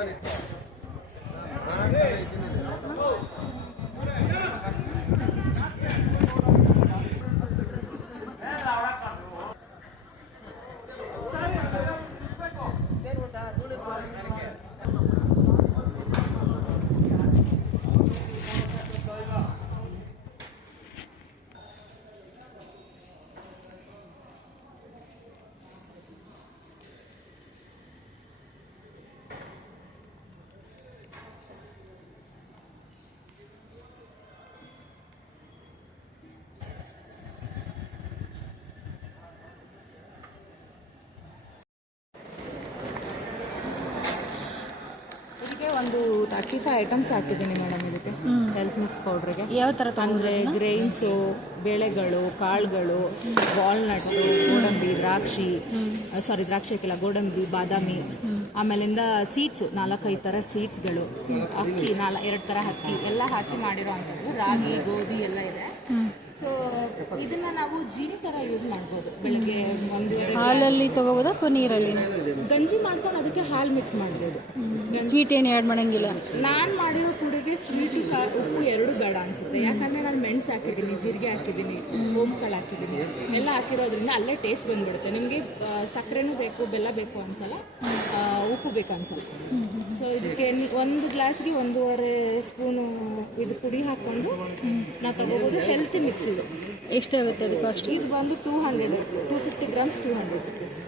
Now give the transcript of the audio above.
Afghanistan. ಒಂದು thirty five items ಹಾಕಿದ್ದೀನಿ madam ಇದಕ್ಕೆ. ಹೆಲ್ತ್ ಮಿಕ್ಸ್ ಪೌಡ್ರಿಗೆ ಯಾವ ಥರ ಅಂದರೆ ಗ್ರೈನ್ಸು ಬೇಳೆಗಳು ಕಾಳುಗಳು ವಾಲ್ನಟ್ಟು ಗೋಡಂಬಿ ದ್ರಾಕ್ಷಿ ಸಾರಿ ದ್ರಾಕ್ಷಿ ಹಾಕಿಲ್ಲ ಗೋಡಂಬಿ ಬಾದಾಮಿ ಆಮೇಲಿಂದ ಸೀಡ್ಸು ನಾಲ್ಕೈದು ಥರ ಸೀಡ್ಸ್ಗಳು ಅಕ್ಕಿ ನಾಲ್ಕು ಎರಡು ಥರ ಅಕ್ಕಿ ಎಲ್ಲ ಹಾಕಿ ಮಾಡಿರೋ ಅಂಥದ್ದು ರಾಗಿ ಗೋಧಿ ಎಲ್ಲ ಇದೆ. ಇದನ್ನ ನಾವು ಜೀನಿ ತರ ಯೂಸ್ ಮಾಡ್ಬೋದು. ಬೆಳಗ್ಗೆ ಹಾಲಲ್ಲಿ ತಗೋಬೋದಾ ಅಥವಾ ನೀರಲ್ಲಿ? ಗಂಜಿ ಮಾಡ್ಕೊಂಡು ಅದಕ್ಕೆ ಹಾಲು ಮಿಕ್ಸ್ ಮಾಡ್ಬೋದು. ಸ್ವೀಟ್ ಏನು ಆ್ಯಡ್ ಮಾಡಂಗಿಲ್ಲ? ನಾನು ಮಾಡಿರೋ ಪುಡಿಗೆ ಸ್ವೀಟ್ ಉಪ್ಪು ಎರಡು ಬೇಡ ಅನ್ಸುತ್ತೆ. ಯಾಕಂದ್ರೆ ನಾನು ಮೆಣಸು ಹಾಕಿದ್ದೀನಿ ಜೀರಿಗೆ ಹಾಕಿದ್ದೀನಿ ಕಾಳು ಹಾಕಿದ್ದೀನಿ. ಎಲ್ಲ ಹಾಕಿರೋದ್ರಿಂದ ಅಲ್ಲೇ ಟೇಸ್ಟ್ ಬಂದ್ಬಿಡುತ್ತೆ. ನಿಮಗೆ ಸಕ್ಕರೆನೂ ಬೇಕು ಬೆಲ್ಲ ಬೇಕು ಅನ್ಸಲ್ಲ? ಉಪ್ಪು ಬೇಕು ಅನ್ಸಲ್ಲ? ಸೊ ಇದಕ್ಕೆ ಒಂದು ಗ್ಲಾಸ್ಗೆ ಒಂದೂವರೆ ಸ್ಪೂನು ಇದು ಪುಡಿ ಹಾಕ್ಕೊಂಡು ನಾವು ತಗೋಬೋದು. ಹೆಲ್ತಿ ಮಿಕ್ಸ್ ಇದು. ಎಷ್ಟಾಗುತ್ತೆ ಅದು ಕಾಸ್ಟ್ ಇದು ಬಂದು two hundred two fifty grams two hundred rupees